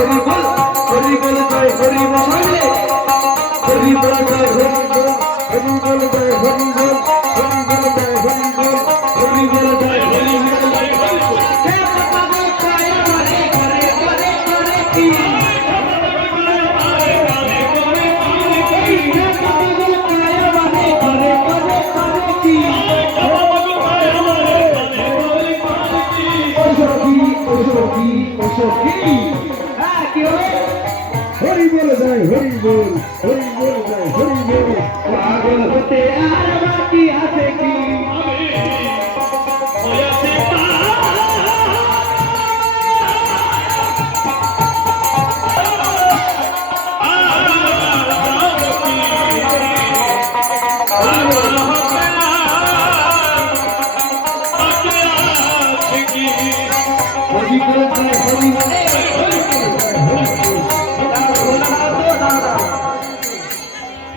হরি বল জয় হরি বল হরি বল জয় হরি বল হরি বল জয় হরি বল হরি বল জয় হরি বল হরি বল জয় হরি বল হে বাবা কায় মারে করে করে করে কি হরি বল জয় হরি বল হরি বল জয় হরি বল পাগল হতে আর বাকি আছে কি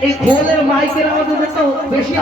এই খোলের মাইকের আমাদের বেশি